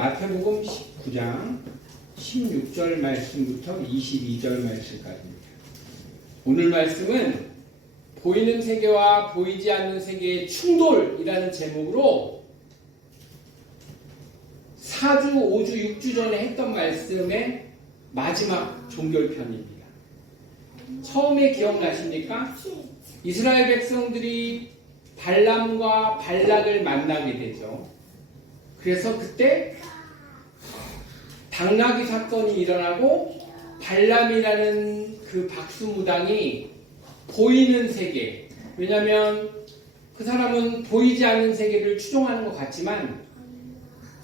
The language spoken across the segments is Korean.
마태복음 19장 16절 말씀부터 22절 말씀까지입니다. 오늘 말씀은 보이는 세계와 보이지 않는 세계의 충돌이라는 제목으로 4주, 5주, 6주 전에 했던 말씀의 마지막 종결편입니다. 처음에 기억나십니까? 이스라엘 백성들이 발람과 발락을 만나게 되죠. 그래서 그때 당나귀 사건이 일어나고 발람이라는 그 박수무당이 보이는 세계, 왜냐하면 그 사람은 보이지 않는 세계를 추종하는 것 같지만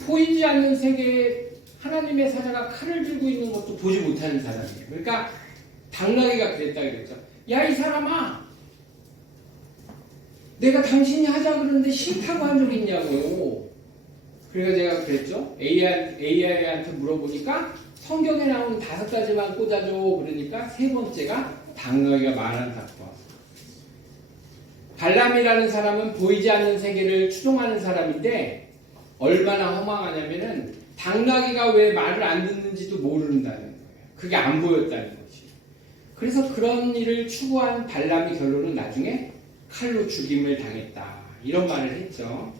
보이지 않는 세계에 하나님의 사자가 칼을 들고 있는 것도 보지 못하는 사람이에요. 그러니까 당나귀가 그랬다 그랬죠. 야, 이 사람아, 내가 당신이 하자 그러는데 싫다고 한 적 있냐고. 그래서 제가 그랬죠. AI한테 물어보니까 성경에 나오는 5가지만 꽂아줘. 그러니까 3번째가 당나귀가 말하는 사건. 발람이라는 사람은 보이지 않는 세계를 추종하는 사람인데 얼마나 허망하냐면은 당나귀가 왜 말을 안 듣는지도 모른다는 거예요. 그게 안 보였다는 거지. 그래서 그런 일을 추구한 발람의 결론은 나중에 칼로 죽임을 당했다. 이런 말을 했죠.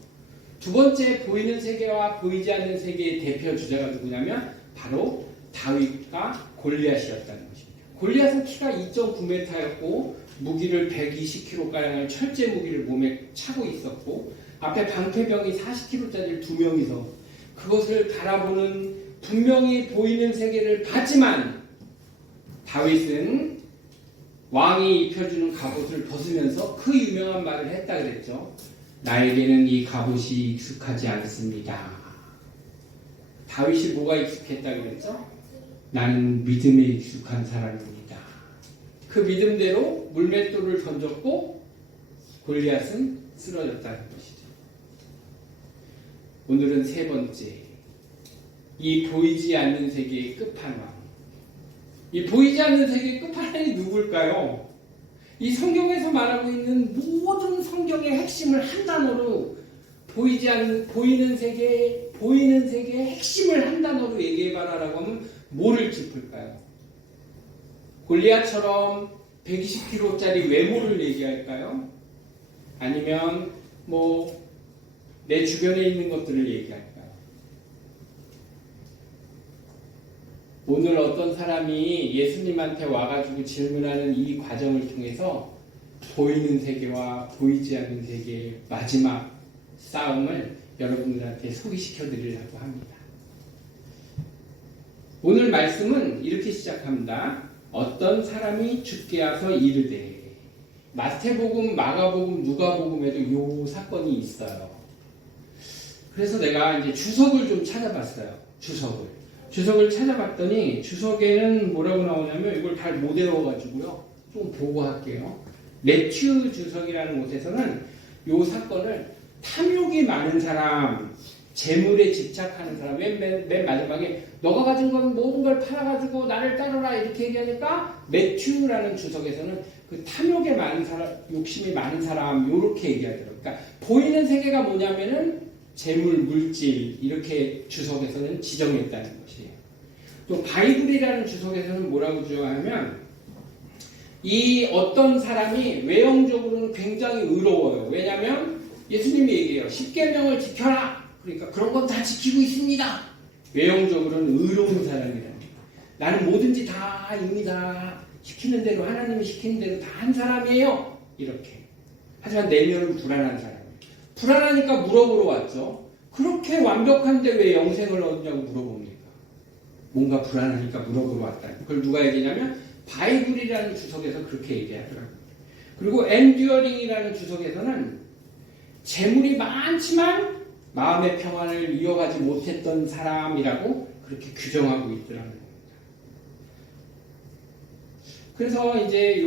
두 번째, 보이는 세계와 보이지 않는 세계의 대표 주자가 누구냐면 바로 다윗과 골리앗이었다는 것입니다. 골리앗은 키가 2.9m였고 무기를 120kg가량의 철제 무기를 몸에 차고 있었고 앞에 방패병이 40kg짜리를 2명이서 그것을 바라보는 분명히 보이는 세계를 봤지만 다윗은 왕이 입혀주는 갑옷을 벗으면서 그 유명한 말을 했다 그랬죠. 나에게는 이 갑옷이 익숙하지 않습니다. 다윗이 뭐가 익숙했다 그랬죠? 나는 믿음에 익숙한 사람입니다. 그 믿음대로 물맷돌을 던졌고 골리앗은 쓰러졌다는 것이죠. 오늘은 3번째, 이 보이지 않는 세계의 끝판왕. 이 보이지 않는 세계의 끝판왕이 누굴까요? 이 성경에서 말하고 있는 모든 성경의 핵심을 한 단어로 보이는 세계의 핵심을 한 단어로 얘기해봐라라고 하면 뭐를 짚을까요? 골리앗처럼 120kg짜리 외모를 얘기할까요? 아니면 내 주변에 있는 것들을 얘기할까요? 오늘 어떤 사람이 예수님한테 와가지고 질문하는 이 과정을 통해서 보이는 세계와 보이지 않는 세계의 마지막 싸움을 여러분들한테 소개시켜 드리려고 합니다. 오늘 말씀은 이렇게 시작합니다. 어떤 사람이 주께 와서 이르되. 마태복음, 마가복음, 누가복음에도 이 사건이 있어요. 그래서 내가 이제 주석을 좀 찾아봤어요. 주석을 찾아봤더니 주석에는 뭐라고 나오냐면 이걸 잘 못 외워가지고요. 좀 보고 할게요. 매튜 주석이라는 곳에서는 이 사건을 탐욕이 많은 사람, 재물에 집착하는 사람, 맨 마지막에 너가 가진 건 모든 걸 팔아가지고 나를 따르라 이렇게 얘기하니까 매튜라는 주석에서는 그 탐욕에 많은 사람, 욕심이 많은 사람 이렇게 얘기하더라고요. 그러니까 보이는 세계가 뭐냐면은 재물, 물질 이렇게 주석에서는 지정했다는 것이에요. 또 바이블이라는 주석에서는 뭐라고 주장하면 이 어떤 사람이 외형적으로는 굉장히 의로워요. 왜냐하면 예수님이 얘기해요. 10계명을 지켜라. 그러니까 그런 건 다 지키고 있습니다. 외형적으로는 의로운 사람이랍니다. 나는 뭐든지 다 이미 다 시키는 대로 하나님이 시키는 대로 다 한 사람이에요. 이렇게. 하지만 내면은 불안한 사람. 불안하니까 물어보러 왔죠. 그렇게 완벽한데 왜 영생을 얻냐고 물어봅니까? 뭔가 불안하니까 물어보러 왔다. 그걸 누가 얘기냐면 바이블이라는 주석에서 그렇게 얘기하더라고요. 그리고 엔듀어링이라는 주석에서는 재물이 많지만 마음의 평안을 이어가지 못했던 사람이라고 그렇게 규정하고 있더라는 겁니다. 그래서 이제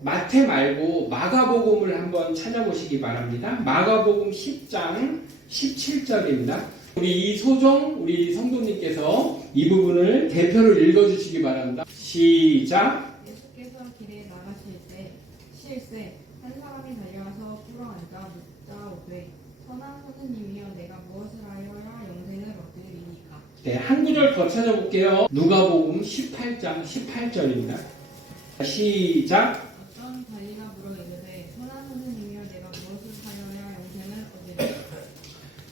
마태 말고 마가복음을 한번 찾아보시기 바랍니다. 마가복음 10장 17절입니다. 우리 이소정 우리 성도님께서 이 부분을 대표로 읽어주시기 바랍니다. 시작. 예수께서 길에 나가실 때 실세 한 사람이 달려와서 꿇어앉아 묻자 오되 선한 선생님이여 내가 무엇을 하여야 영생을 네, 한 구절 더 찾아볼게요. 누가복음 18장 18절입니다. 시작. 어떤 관리가 물어 이르되 선한 선생님이여 내가 무엇을 하여야 영생을 얻으리까.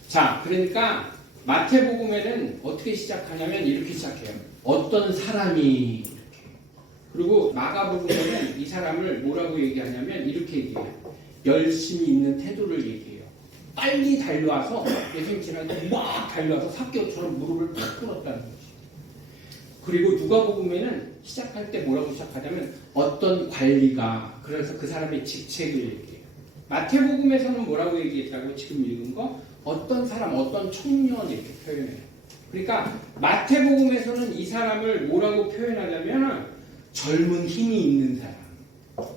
자, 그러니까 마태복음에는 어떻게 시작하냐면 이렇게 시작해요. 어떤 사람이 이렇게. 그리고 마가복음에는 이 사람을 뭐라고 얘기하냐면 이렇게 얘기해요. 열심히 있는 태도를 얘기해요. 빨리 달려와서 예수님 지나갈 막 달려와서 삭개오처럼 무릎을 탁 꿇었다는 거지. 그리고 누가복음에는 시작할 때 뭐라고 시작하냐면 어떤 관리가, 그래서 그 사람의 직책을 얘기해요. 마태복음에서는 뭐라고 얘기했다고 지금 읽은 거? 어떤 사람, 어떤 청년 이렇게 표현해요. 그러니까 마태복음에서는 이 사람을 뭐라고 표현하냐면 젊은 힘이 있는 사람.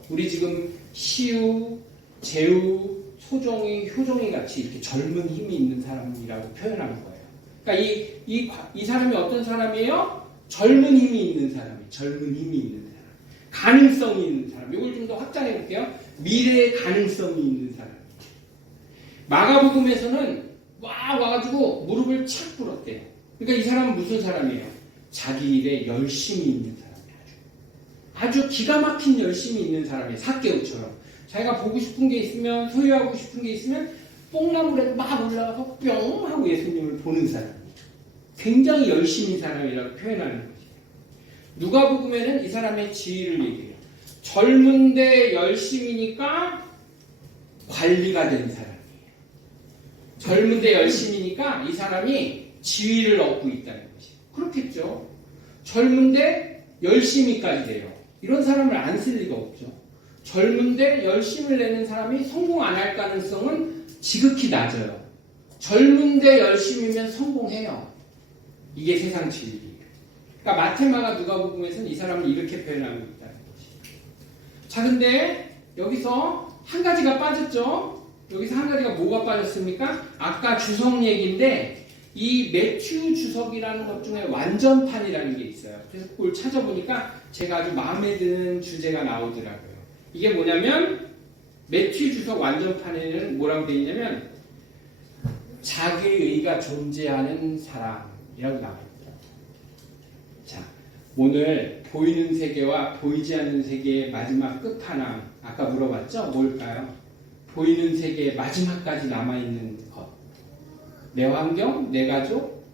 우리 지금 시우, 재우, 소정이, 효정이 같이 이렇게 젊은 힘이 있는 사람이라고 표현하는 거예요. 그러니까 이 사람이 어떤 사람이에요? 젊은 힘이 있는 사람이, 젊은 힘이 있는 사람. 가능성이 있는 사람. 이걸 좀 더 확장해 볼게요. 미래의 가능성이 있는 사람. 마가복음에서는 와가지고 무릎을 착 꿇었대요. 그러니까 이 사람은 무슨 사람이에요? 자기 일에 열심히 있는 사람이에요. 아주 기가 막힌 열심히 있는 사람이에요. 삭개오처럼. 자기가 보고 싶은 게 있으면, 소유하고 싶은 게 있으면 뽕나물에 막 올라가서 뿅 하고 예수님을 보는 사람이에요. 굉장히 열심히 사람이라고 표현하는 거죠. 누가복음에는 이 사람의 지위를 얘기해요. 젊은데 열심이니까 관리가 된 사람이에요. 젊은데 열심이니까 이 사람이 지위를 얻고 있다는 거지. 그렇겠죠. 젊은데 열심히까지 돼요. 이런 사람을 안 쓸 리가 없죠. 젊은데 열심을 내는 사람이 성공 안 할 가능성은 지극히 낮아요. 젊은데 열심이면 성공해요. 이게 세상 진리예요. 그러니까 마테마가 누가복음에서는 이 사람을 이렇게 표현하고 있다는 거지. 자, 근데 여기서 한 가지가 빠졌죠. 여기서 한 가지가 뭐가 빠졌습니까? 아까 주석 얘기인데 이 매튜 주석이라는 것 중에 완전판이라는 게 있어요. 그래서 그걸 찾아보니까 제가 아주 마음에 드는 주제가 나오더라고요. 이게 뭐냐면 매튜 주석 완전판에는 뭐라고 되어 있냐면 자기의가 존재하는 사람이라고 나와 있더라고요. 자, 오늘 보이는 세계와 보이지 않는 세계의 마지막 끝판왕, 아까 물어봤죠? 뭘까요? 보이는 세계의 마지막까지 남아있는 것. 내 환경, 내 가족?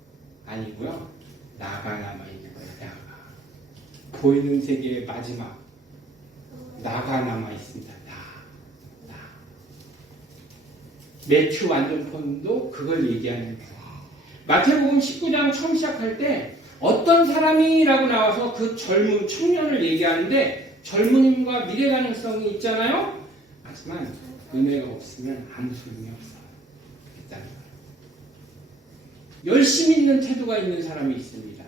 아니고요. 나가 남아있는 거예요. 나가. 보이는 세계의 마지막. 나가 남아있습니다. 나. 매튜 완전폰도 그걸 얘기하는 거예요. 마태복음 19장 처음 시작할 때 어떤 사람이라고 나와서 그 젊은 청년을 얘기하는데 젊은임과 미래 가능성이 있잖아요. 하지만 은혜가 없으면 아무 소용이 없어요. 있다는 거예요. 열심히 있는 태도가 있는 사람이 있습니다.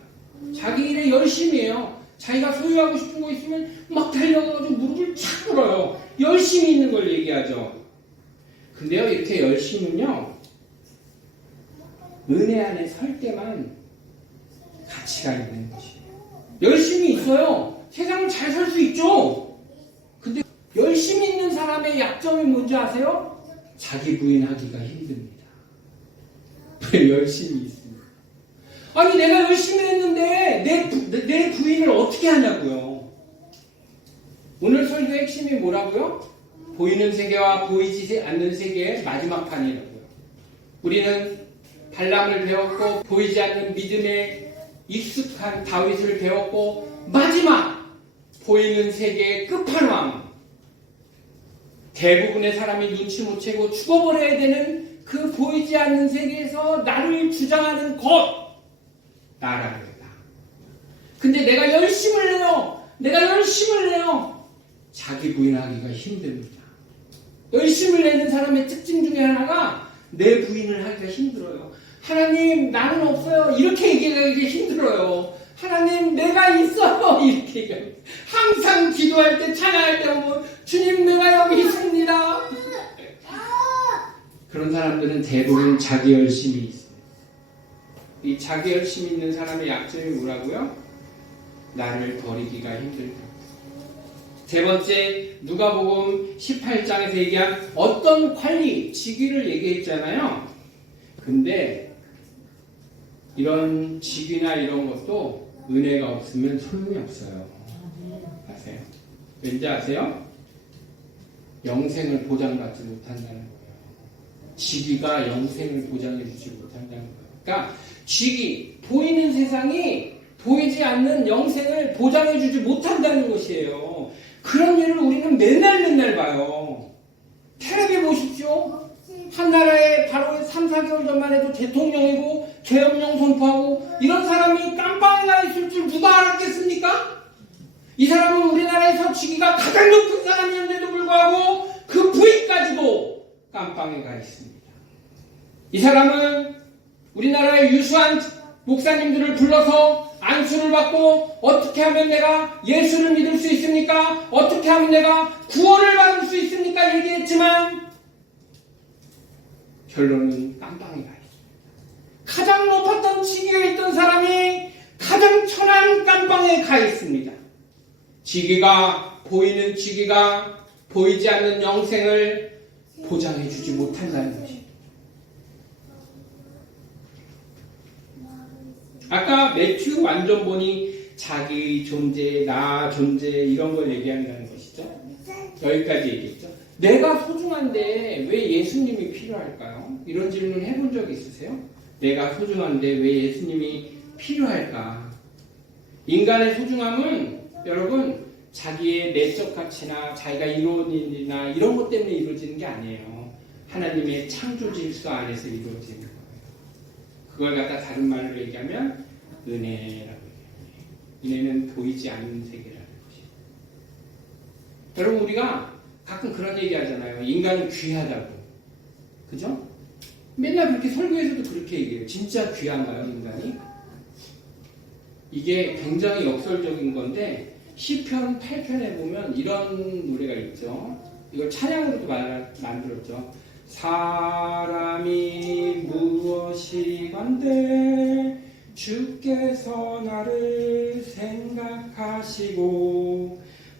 자기 일에 열심히 해요. 자기가 소유하고 싶은 거 있으면 막 달려가지고 무릎을 착 꿇어요. 열심히 있는 걸 얘기하죠. 근데요, 이렇게 열심히는요, 은혜 안에 설 때만 가치가 있는 것이에요. 열심히 있어요. 세상을 잘 살 수 있죠. 근데 열심히 있는 사람의 약점이 뭔지 아세요? 자기 부인하기가 힘듭니다. 왜 열심히 있습니다. 아니, 내가 열심히 했는데 내 부인을 어떻게 하냐고요. 오늘 설교의 핵심이 뭐라고요? 보이는 세계와 보이지 않는 세계의 마지막 판이라고요. 우리는 발람을 배웠고 보이지 않는 믿음에 익숙한 다윗을 배웠고 마지막 보이는 세계의 끝판왕, 대부분의 사람이 눈치 못 채고 죽어버려야 되는 그 보이지 않는 세계에서 나를 주장하는 것, 나라는 나. 근데 내가 열심을 내요. 자기 부인하기가 힘듭니다. 열심을 내는 사람의 특징 중에 하나가 내 부인을 하기가 힘들어요. 하나님, 나는 없어요. 이렇게 얘기하기가 힘들어요. 하나님, 내가 있어요. 이렇게 얘기합니다. 항상 기도할 때, 찬양할 때 보면 주님, 내가 여기 있습니다. 그런 사람들은 대부분 자기 열심이 있어요. 이 자기 열심이 있는 사람의 약점이 뭐라고요? 나를 버리기가 힘들다. 세 번째, 누가복음 18장에서 얘기한 어떤 관리, 직위를 얘기했잖아요. 근데 이런 직위나 이런 것도 은혜가 없으면 소용이 없어요. 아세요? 왠지 아세요? 영생을 보장받지 못한다는 거예요. 직위가 영생을 보장해주지 못한다는 거예요. 그러니까 직위, 보이는 세상이 보이지 않는 영생을 보장해주지 못한다는 것이에요. 그런 일을 우리는 맨날 봐요. 텔레비 보십시오. 한 나라에 바로 3, 4개월 전만 해도 대통령이고 계엄령 선포하고 이런 사람이 깜빵에 가 있을 줄 누가 알았겠습니까? 이 사람은 우리나라에서 직위가 가장 높은 사람이었는데도 불구하고 그 부위까지도 깜빵에 가 있습니다. 이 사람은 우리나라의 유수한 목사님들을 불러서 안수를 받고 어떻게 하면 내가 예수를 믿을 수 있습니까? 어떻게 하면 내가 구원을 받을 수 있습니까? 얘기했지만 결론은 깜빵에 가 있습니다. 가장 높았던 직위에 있던 사람이 가장 천한 깜빵에 가 있습니다. 직위가 보이는 직위가 보이지 않는 영생을 보장해주지 못한다는 것입니다. 아까 매튜 완전본이 자기 존재, 나 존재 이런 걸 얘기한다는 것이죠. 여기까지 얘기했죠. 내가 소중한데 왜 예수님이 필요할까요? 이런 질문 해본 적 있으세요? 내가 소중한데 왜 예수님이 필요할까? 인간의 소중함은 여러분 자기의 내적 가치나 자기가 이루어진 일이나 이런 것 때문에 이루어지는 게 아니에요. 하나님의 창조 질서 안에서 이루어지는 거예요. 그걸 갖다 다른 말로 얘기하면 은혜라고 얘기해요. 은혜는 보이지 않는 세계라는 것이에요. 여러분 우리가 가끔 그런 얘기 하잖아요. 인간은 귀하다고. 그죠? 맨날 그렇게 설교에서도 그렇게 얘기해요. 진짜 귀한가요, 인간이? 이게 굉장히 역설적인 건데 시편 8편에 보면 이런 노래가 있죠. 이걸 찬양으로도 만들었죠. 사람이 무엇이건데 주께서 나를 생각하시고.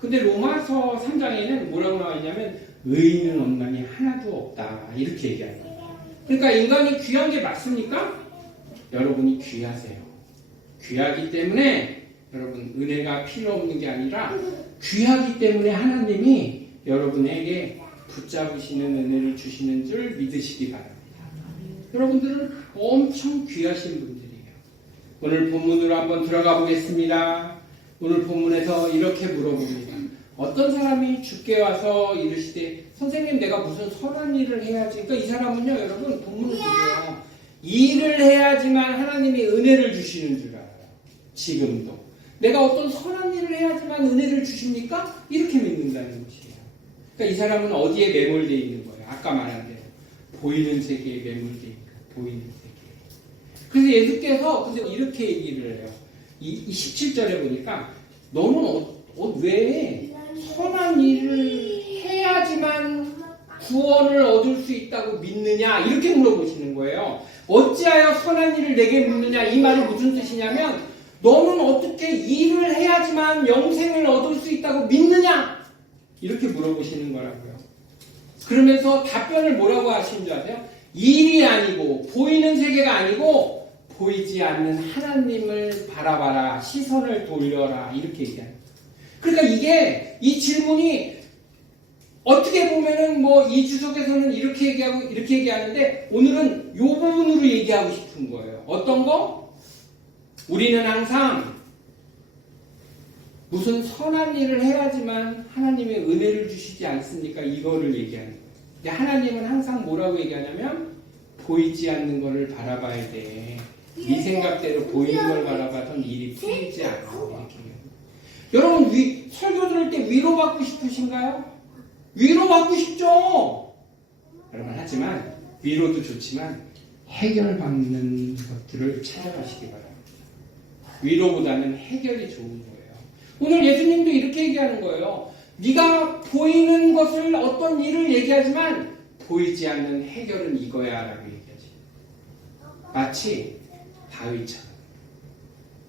근데 로마서 3장에는 뭐라고 나와 있냐면 의인은 없나니 하나도 없다 이렇게 얘기하는 거예요. 그러니까 인간이 귀한 게 맞습니까? 여러분이 귀하세요. 귀하기 때문에 여러분 은혜가 필요 없는 게 아니라 귀하기 때문에 하나님이 여러분에게 붙잡으시는 은혜를 주시는 줄 믿으시기 바랍니다. 여러분들은 엄청 귀하신 분들이에요. 오늘 본문으로 한번 들어가 보겠습니다. 오늘 본문에서 이렇게 물어봅니다. 어떤 사람이 주께 와서 이르시되 선생님 내가 무슨 선한 일을 해야지. 그러니까 이 사람은요 여러분 본문을 보세요. 일을 해야지만 하나님이 은혜를 주시는 줄 알아요. 지금도. 내가 어떤 선한 일을 해야지만 은혜를 주십니까? 이렇게 믿는다는 것이에요. 그러니까 이 사람은 어디에 매몰되어 있는 거예요? 아까 말한 대로 보이는 세계에 매몰되어 있는 거예요. 보이는 세계에. 그래서 예수께서 근데 이렇게 얘기를 해요. 이 17절에 보니까 너는 왜 선한 일을 해야지만 구원을 얻을 수 있다고 믿느냐? 이렇게 물어보시는 거예요. 어찌하여 선한 일을 내게 묻느냐? 이 말이 무슨 뜻이냐면 너는 어떻게 일을 해야지만 영생을 얻을 수 있다고 믿느냐? 이렇게 물어보시는 거라고요. 그러면서 답변을 뭐라고 하시는 줄 아세요? 일이 아니고 보이는 세계가 아니고 보이지 않는 하나님을 바라봐라. 시선을 돌려라. 이렇게 얘기하는 거예요. 그러니까 이 질문이 어떻게 보면은 이 주석에서는 이렇게 얘기하고 이렇게 얘기하는데 오늘은 이 부분으로 얘기하고 싶은 거예요. 어떤 거? 우리는 항상 무슨 선한 일을 해야지만 하나님의 은혜를 주시지 않습니까? 이거를 얘기하는 거예요. 근데 하나님은 항상 뭐라고 얘기하냐면 보이지 않는 것을 바라봐야 돼. 네 생각대로 보이는 걸 바라봐선 일이 풀리지 않아. 이렇게. 여러분 설교 들을 때 위로받고 싶으신가요? 위로받고 싶죠. 여러분 하지만 위로도 좋지만 해결받는 것들을 찾아가시기 바랍니다. 위로보다는 해결이 좋은 거예요. 오늘 예수님도 이렇게 얘기하는 거예요. 네가 보이는 것을 어떤 일을 얘기하지만 보이지 않는 해결은 이거야 라고 얘기하지. 마치 다윗처럼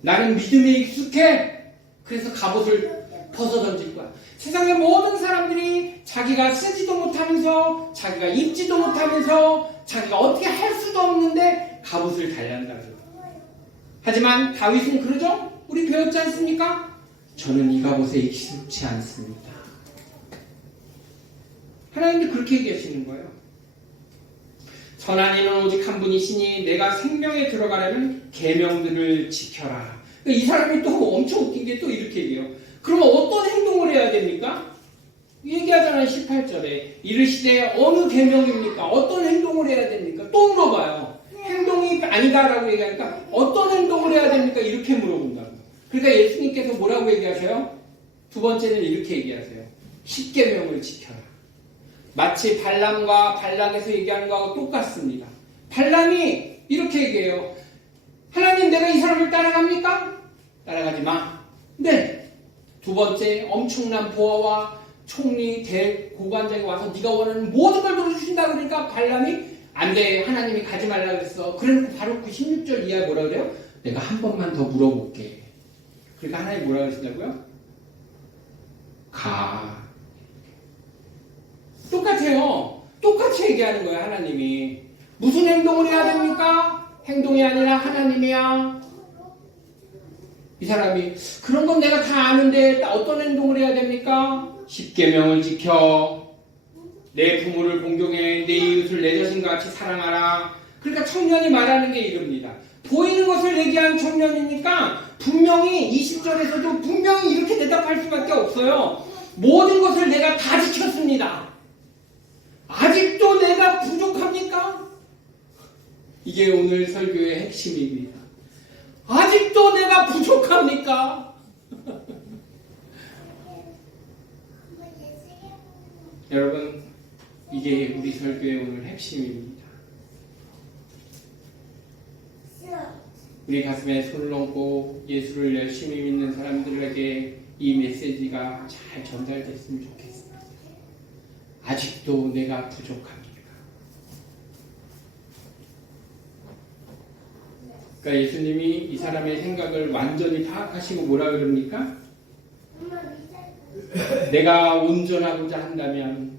나는 믿음에 익숙해. 그래서 갑옷을 벗어 던질 거야. 세상의 모든 사람들이 자기가 쓰지도 못하면서 자기가 입지도 못하면서 자기가 어떻게 할 수도 없는데 갑옷을 달란다고. 하지만 다윗은 그러죠? 우리 배웠지 않습니까? 저는 이가봇에 익숙치 않습니다. 하나님도 그렇게 얘기하시는 거예요. 선한 이는 오직 한 분이시니 내가 생명에 들어가려면 계명들을 지켜라. 이 사람이 또 엄청 웃긴 게 또 이렇게 얘기해요. 그러면 어떤 행동을 해야 됩니까? 얘기하잖아요. 18절에 이르시되 어느 계명입니까? 어떤 행동을 해야 됩니까? 또 물어봐요. 행동이 아니다라고 얘기하니까 어떤 행동을 해야 됩니까? 이렇게 물어본다고. 그러니까 예수님께서 뭐라고 얘기하세요? 두 번째는 이렇게 얘기하세요. 십계명을 지켜라. 마치 발람과 발락에서 얘기하는 거하고 똑같습니다. 발람이 이렇게 얘기해요. 하나님, 내가 이 사람을 따라갑니까? 따라가지 마. 네. 두 번째, 엄청난 보아와 총리 대고관장이 와서 네가 원하는 모든 걸 들어주신다 그러니까 발람이 안 돼. 하나님이 가지 말라 그랬어. 그래놓고 바로 그 16절 이하에 뭐라 그래요? 내가 한 번만 더 물어볼게. 그러니까 하나님이 뭐라 그러시냐고요? 가. 똑같아요. 똑같이 얘기하는 거예요. 하나님이. 무슨 행동을 해야 됩니까? 행동이 아니라 하나님이야. 이 사람이 그런 건 내가 다 아는데 어떤 행동을 해야 됩니까? 십계명을 지켜. 내 부모를 공경해. 내 이웃을 내 자신같이 사랑하라. 그러니까 청년이 말하는 게 이럽니다. 보이는 것을 얘기한 청년이니까 분명히 20절에서도 분명히 이렇게 대답할 수밖에 없어요. 모든 것을 내가 다 지켰습니다. 아직도 내가 부족합니까? 이게 오늘 설교의 핵심입니다. 아직도 내가 부족합니까? 여러분, 이게 우리 설교의 오늘 핵심입니다. 우리 가슴에 손을 얹고 예수를 열심히 믿는 사람들에게 이 메시지가 잘 전달됐으면 좋겠습니다. 아직도 내가 부족합니까? 그러니까 예수님이 이 사람의 생각을 완전히 파악하시고 뭐라 그럽니까? 내가 온전하고자 한다면,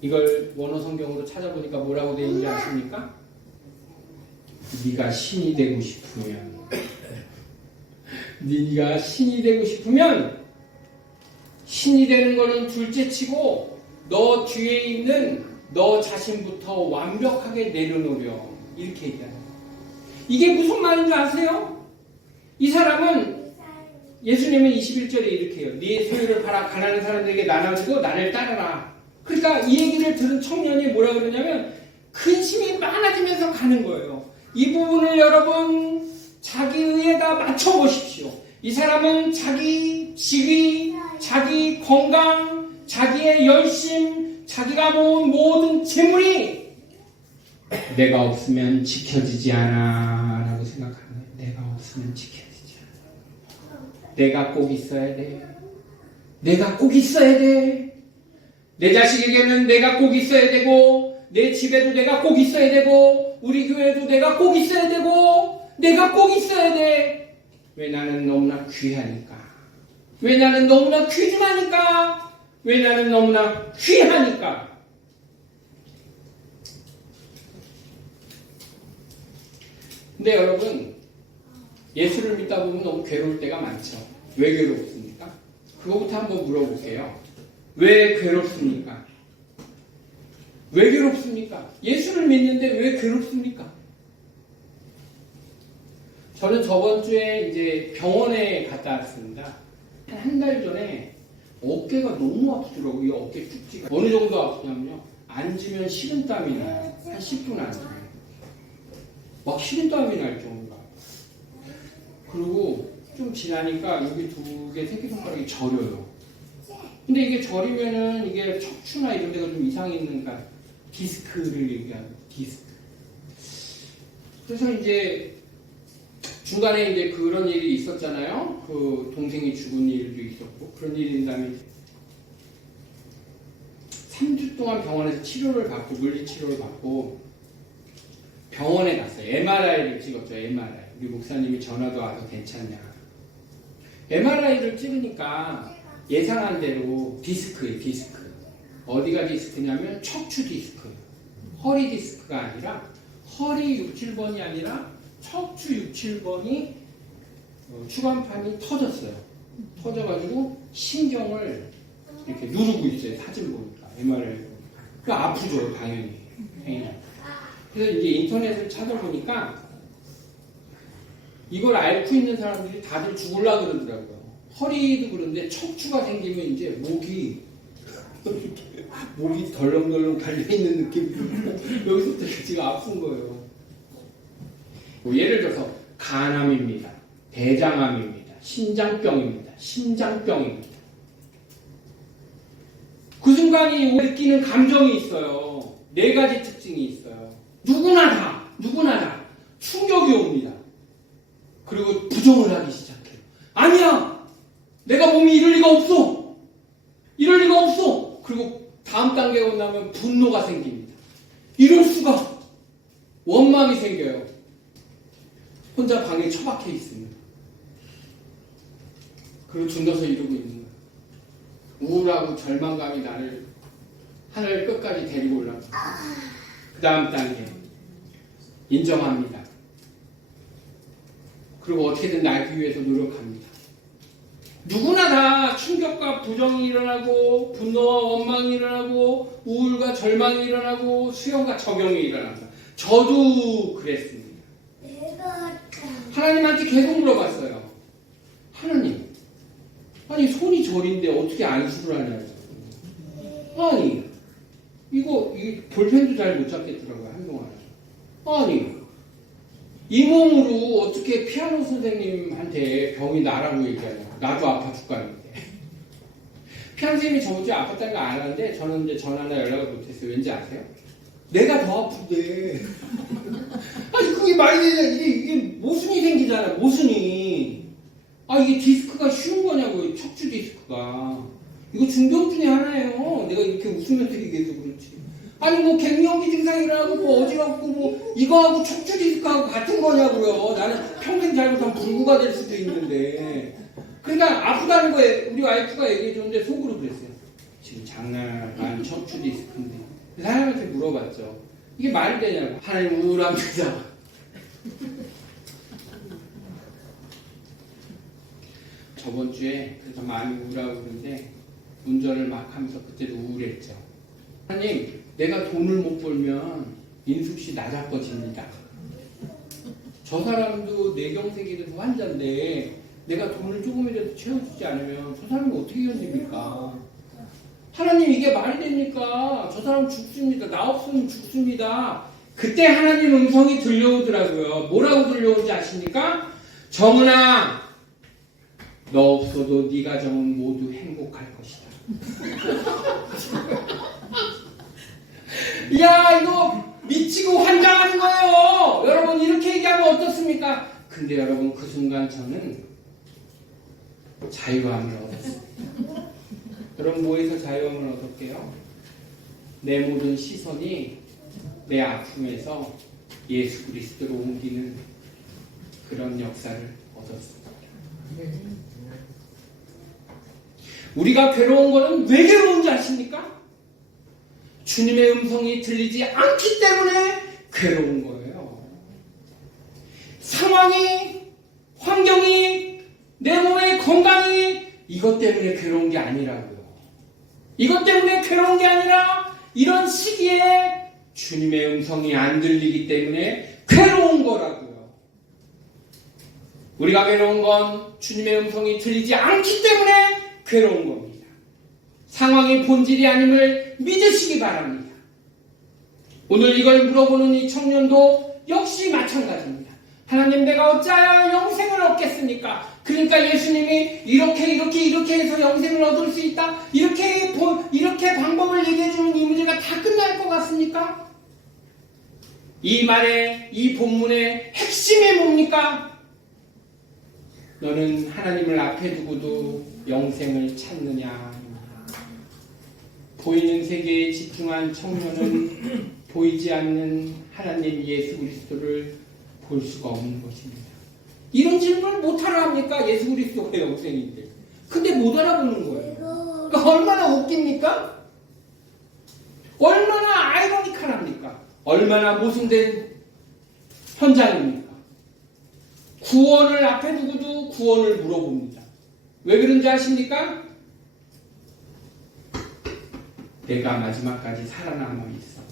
이걸 원어 성경으로 찾아보니까 뭐라고 되어 있는지 아십니까? 네가 신이 되고 싶으면, 네가 신이 되고 싶으면 신이 되는 거는 둘째치고 너 뒤에 있는 너 자신부터 완벽하게 내려놓으려. 이렇게 얘기하는 거예요. 이게 무슨 말인지 아세요? 이 사람은, 예수님은 21절에 이렇게 해요. 네 소유를 팔아 가난한 사람들에게 나눠주고 나를 따르라. 그러니까 이 얘기를 들은 청년이 뭐라 그러냐면 근심이 많아지면서 가는 거예요. 이 부분을 여러분 자기 의에다 맞춰보십시오. 이 사람은 자기 지위, 자기 건강, 자기의 열심, 자기가 모은 모든 재물이 내가 없으면 지켜지지 않아 라고 생각하는 거예요. 내가 없으면 지켜지지 않아. 내가 꼭 있어야 돼. 내가 꼭 있어야 돼. 내 자식에게는 내가 꼭 있어야 되고, 내 집에도 내가 꼭 있어야 되고, 우리 교회도 내가 꼭 있어야 되고, 내가 꼭 있어야 돼. 왜? 나는 너무나 귀하니까. 왜? 나는 너무나 귀중하니까. 왜? 나는 너무나 귀하니까. 근데 여러분, 예수를 믿다 보면 너무 괴로울 때가 많죠. 왜 괴롭습니까? 그거부터 한번 물어볼게요. 왜 괴롭습니까? 왜 괴롭습니까? 예수를 믿는데 왜 괴롭습니까? 저는 저번 주에 이제 병원에 갔다 왔습니다. 한 달 전에 어깨가 너무 아프더라고요. 이 어깨 축지가. 어느 정도 아프냐면요. 앉으면 식은땀이 나요. 한 10분 앉으면. 막 식은땀이 날 정도가. 그리고 좀 지나니까 여기 두 개 새끼손가락이 저려요. 근데 이게 저리면은 이게 척추나 이런 데가 좀 이상이 있는가. 디스크를 얘기하는 디스크. 그래서 이제 중간에 이제 그런 일이 있었잖아요. 그 동생이 죽은 일도 있었고 그런 일이 있는 다음에 3주 동안 병원에서 치료를 받고 물리 치료를 받고 병원에 갔어요. MRI를 찍었죠. MRI. 우리 목사님이 전화도 와서 괜찮냐. MRI를 찍으니까 예상한 대로 디스크예요. 디스크. 어디가 디스크냐면 척추 디스크. 허리 디스크가 아니라 허리 6, 7번이 아니라 척추 6, 7번이 추간판이 터졌어요. 터져가지고 신경을 이렇게 누르고 있어요. 사진 보니까 MRI 보니까. 그 아프죠, 당연히. 그래서 이제 인터넷을 찾아보니까 이걸 앓고 있는 사람들이 다들 죽으려고 그러더라고요. 허리도 그런데 척추가 생기면 이제 목이 덜렁덜렁 달려있는 느낌이 들고 여기서부터 지가 아픈 거예요. 뭐 예를 들어서 간암입니다. 대장암입니다. 심장병입니다. 심장병입니다. 그 순간이 느끼는 감정이 있어요. 4가지 특징이 있어요. 누구나 다 충격이 옵니다. 그리고 부정을 하기 시작해요. 아니야! 내가 몸이 이럴 리가 없어! 이럴 리가 없어! 그리고 다음 단계가 온다면 분노가 생깁니다. 이럴 수가! 원망이 생겨요. 혼자 방에 처박혀 있습니다. 그리고 줄여서 이러고 있는 거예요. 우울하고 절망감이 나를 하늘 끝까지 데리고 올라갑니다. 그 다음 단계 인정합니다. 그리고 어떻게든 날기 위해서 노력합니다. 누구나 다 충격과 부정이 일어나고 분노와 원망이 일어나고 우울과 절망이 일어나고 수용과 적용이 일어납니다. 저도 그랬습니다. 하나님한테 계속 물어봤어요. 하나님, 아니 손이 저린데 어떻게 안수를 하냐고. 아니 이거 볼펜도 잘 못 잡겠더라고요, 한동안. 아니 이 몸으로 어떻게 피아노 선생님한테 병이 나라고 얘기하냐고. 나도 아파 죽겠는데. 피아노 선생님이 저번 주에 아팠다는 거 알았는데 저는 이제 전화나 연락을 못했어요. 왠지 아세요? 내가 더 아픈데. 아니 그게 말이 되냐. 이게 모순이 생기잖아. 모순이. 아 이게 디스크가 쉬운 거냐고요. 척추 디스크가. 이거 중병 중에 하나예요. 내가 이렇게 웃으면서 얘기해서 그렇지. 아니 뭐 갱년기 증상이 일어나고 뭐 어지럽고 뭐 이거하고 척추 디스크하고 같은 거냐고요. 나는 평생 잘못하면 불구가 될 수도 있는데. 그러니까 아프다는 거에 우리 와이프가 얘기해 줬는데 속으로 그랬어요. 지금 장난하나. 난 척추 디스크인데. 하나님한테 물어봤죠. 이게 말이 되냐고. 하나님 우울합니다. 저번 주에 그래서 많이 우울하고 그러는데 운전을 막 하면서 그때도 우울했죠. 하나님, 내가 돈을 못 벌면 인숙씨 나자빠집니다. 저 사람도 뇌경색이라서 환자인데 내가 돈을 조금이라도 채워주지 않으면 저 사람이 어떻게 견딥니까? 하나님 이게 말이 됩니까? 저 사람 죽습니다. 나 없으면 죽습니다. 그때 하나님 음성이 들려오더라고요. 뭐라고 들려오는지 아십니까? 정은아, 너 없어도 네 가정은 모두 행복할 것이다. 야 이거 미치고 환장하는 거예요. 여러분 이렇게 얘기하면 어떻습니까? 근데 여러분 그 순간 저는 자유함을 얻었습니다. 여러분 뭐에서 자유함을 얻었게요? 내 모든 시선이 내 아픔에서 예수 그리스도로 옮기는 그런 역사를 얻었습니다. 우리가 괴로운 거는 왜 괴로운지 아십니까? 주님의 음성이 들리지 않기 때문에 괴로운 거예요. 상황이, 환경이, 내 몸의 건강이 이것 때문에 괴로운 게 아니라고요. 이것 때문에 괴로운 게 아니라 이런 시기에 주님의 음성이 안 들리기 때문에 괴로운 거라고요. 우리가 괴로운 건 주님의 음성이 들리지 않기 때문에 괴로운 겁니다. 상황의 본질이 아님을 믿으시기 바랍니다. 오늘 이걸 물어보는 이 청년도 역시 마찬가지입니다. 하나님, 내가 어찌하여 영생을 얻겠습니까? 그러니까 예수님이 이렇게 해서 영생을 얻을 수 있다. 이렇게 방법을 얘기해주는 이 문제가 다 끝날 것 같습니까? 이 말의, 이 본문의 핵심이 뭡니까? 너는 하나님을 앞에 두고도 영생을 찾느냐? 보이는 세계에 집중한 청년은 보이지 않는 하나님 예수 그리스도를 볼 수가 없는 것입니다. 이런 질문을 못 알아합니까? 예수 그리스도가 영생인데. 근데 못 알아보는 거예요. 그러니까 얼마나 웃깁니까? 얼마나 아이러니컬합니까? 얼마나 모순된 현장입니까? 구원을 앞에 두고도 구원을 물어봅니다. 왜 그런지 아십니까? 내가 마지막까지 살아남아 있어서.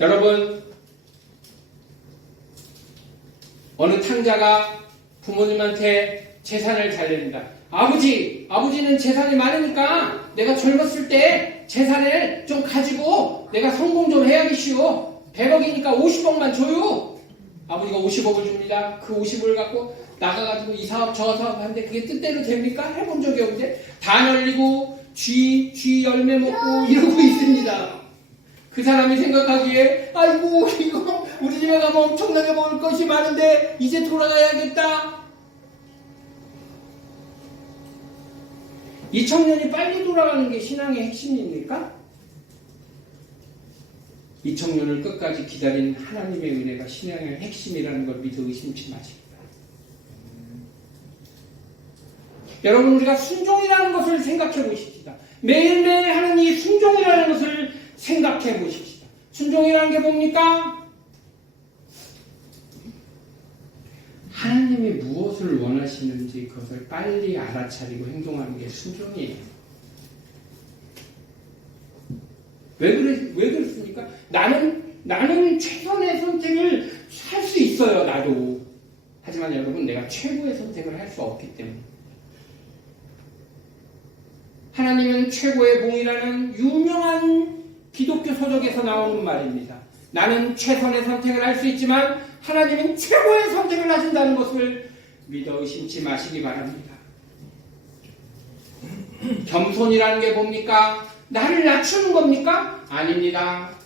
여러분, 어느 탕자가 부모님한테 재산을 잘 냅니다. 아버지는 재산이 많으니까 내가 젊었을 때 재산을 좀 가지고 내가 성공 좀 해야겠시오. 100억이니까 50억만 줘요. 아버지가 50억을 줍니다. 그 50억을 갖고 나가가지고 이 사업 저 사업 하는데 그게 뜻대로 됩니까? 해본 적이 없는데 다 널리고 쥐 열매 먹고 이러고 있습니다. 그 사람이 생각하기에 아이고 이거 우리 집에 가면 엄청나게 먹을 것이 많은데 이제 돌아가야겠다. 이 청년이 빨리 돌아가는 게 신앙의 핵심입니까? 이 청년을 끝까지 기다린 하나님의 은혜가 신앙의 핵심이라는 걸 믿어 의심치 마십니다. 여러분, 우리가 순종이라는 것을 생각해 보십시다. 매일매일 하는 이 순종이라는 것을 생각해 보십시다. 순종이라는 게 뭡니까? 하나님이 무엇을 원하시는지 그것을 빨리 알아차리고 행동하는 게 순종이에요. 왜 그렇습니까? 나는 최선의 선택을 할 수 있어요, 나도. 하지만 여러분, 내가 최고의 선택을 할 수 없기 때문에. 하나님은 최고의 봉이라는 유명한 기독교 서적에서 나오는 말입니다. 나는 최선의 선택을 할 수 있지만 하나님은 최고의 선택을 하신다는 것을 믿어 의심치 마시기 바랍니다. 겸손이라는 게 뭡니까? 나를 낮추는 겁니까? 아닙니다.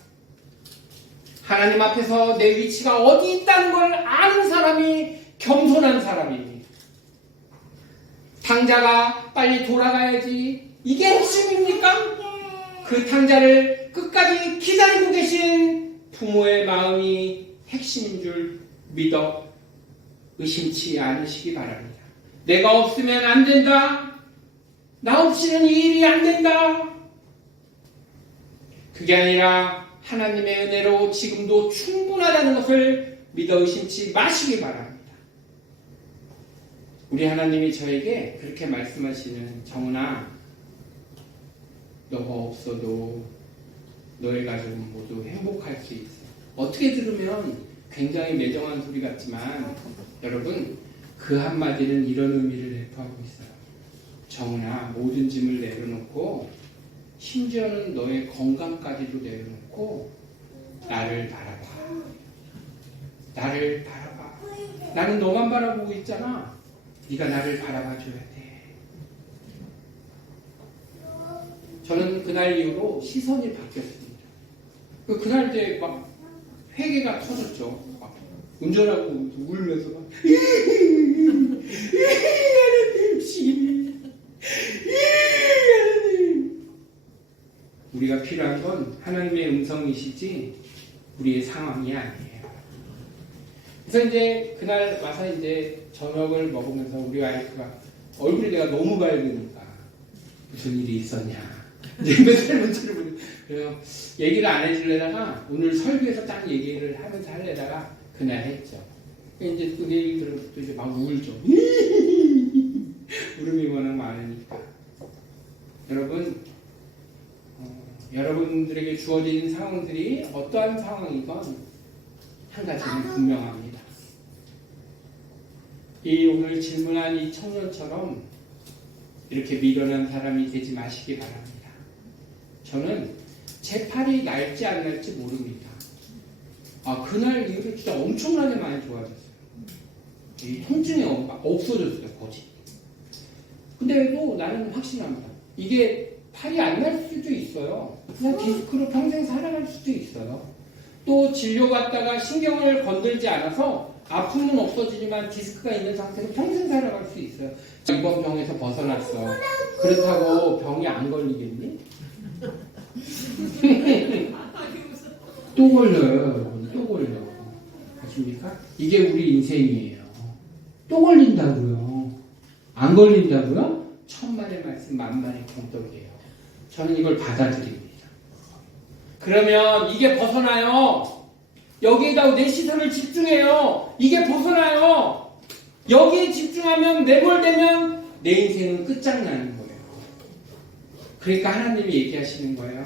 하나님 앞에서 내 위치가 어디 있다는 걸 아는 사람이 겸손한 사람입니다. 탕자가 빨리 돌아가야지 이게 핵심입니까? 그 탕자를 끝까지 기다리고 계신 부모의 마음이 핵심인 줄 믿어 의심치 않으시기 바랍니다. 내가 없으면 안 된다. 나 없이는 이 일이 안 된다. 그게 아니라 하나님의 은혜로 지금도 충분하다는 것을 믿어 의심치 마시기 바랍니다. 우리 하나님이 저에게 그렇게 말씀하시는 정은아, 너가 없어도 너의 가족은 모두 행복할 수 있어. 어떻게 들으면 굉장히 매정한 소리 같지만 여러분, 그 한마디는 이런 의미를 내포하고 있어요. 정은아, 모든 짐을 내려놓고 심지어는 너의 건강까지도 내려놓고 나를 바라봐. 나를 바라봐. 나는 너만 바라보고 있잖아. 네가 나를 바라봐줘야 돼. 저는 그날 이후로 시선이 바뀌었습니다. 그날 이제 막 회개가 터졌죠. 막 운전하고 울면서 막 하나님, 우리가 필요한 건 하나님의 음성이시지 우리의 상황이 아니에요. 그래서 이제 그날 와서 이제 저녁을 먹으면서 우리 와이프가 얼굴이 내가 너무 밝으니까 무슨 일이 있었냐 이제 맨날 문자를 보내. 그래서 얘기를 안 해주려다가 오늘 설교에서 딱 얘기를 하면서 하려다가 그날 했죠. 이제 그 얘기 들으면서 또 이제 막 울죠. 울음이 워낙 많으니까. 여러분, 여러분들에게 주어진 상황들이 어떠한 상황이건 한 가지는 분명합니다. 이 오늘 질문한 이 청년처럼 이렇게 미련한 사람이 되지 마시기 바랍니다. 저는 제 팔이 날지 안 날지 모릅니다. 그날 이후로 진짜 엄청나게 많이 좋아졌어요. 이 통증이 없어졌어요, 거의. 근데도 나는 확신합니다. 이게 팔이 안 날 수도 있어요. 그냥 디스크로 평생 살아갈 수도 있어요. 또 진료 받다가 신경을 건들지 않아서 아픔은 없어지지만 디스크가 있는 상태로 평생 살아갈 수 있어요. 이번 병에서 벗어났어. 그렇다고 병이 안 걸리겠니? 또 걸려요. 또 걸려. 아십니까? 이게 우리 인생이에요. 또 걸린다고요. 안 걸린다고요? 천만의 말씀 만만의 공덕이에요. 저는 이걸 받아들입니다. 그러면 이게 벗어나요. 여기에다 내 시선을 집중해요. 이게 벗어나요. 여기에 집중하면 매몰되면 내 인생은 끝장나는 거예요. 그러니까 하나님이 얘기하시는 거예요.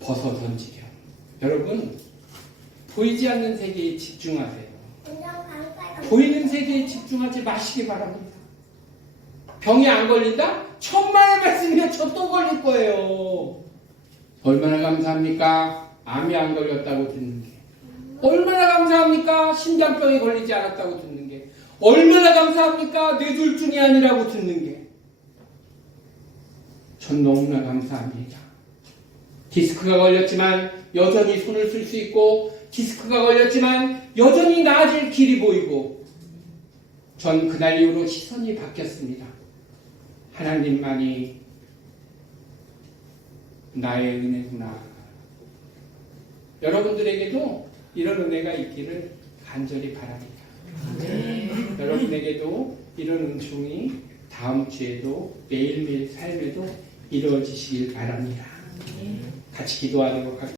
벗어 던지려. 여러분, 보이지 않는 세계에 집중하세요. 보이는 세계에 집중하지 마시기 바랍니다. 병이 안 걸린다? 천만의 말씀이면 저 또 걸릴 거예요. 얼마나 감사합니까? 암이 안 걸렸다고 듣는 게. 얼마나 감사합니까? 심장병이 걸리지 않았다고 듣는 게. 얼마나 감사합니까? 뇌졸중이 아니라고 듣는 게. 전 너무나 감사합니다. 디스크가 걸렸지만 여전히 손을 쓸 수 있고, 디스크가 걸렸지만 여전히 나아질 길이 보이고, 전 그날 이후로 시선이 바뀌었습니다. 하나님만이 나의 은혜구나. 여러분들에게도 이런 은혜가 있기를 간절히 바랍니다. 여러분에게도 이런 은총이 다음 주에도 매일매일 삶에도 이루어지시길 바랍니다. 같이 기도하도록 하겠습니다.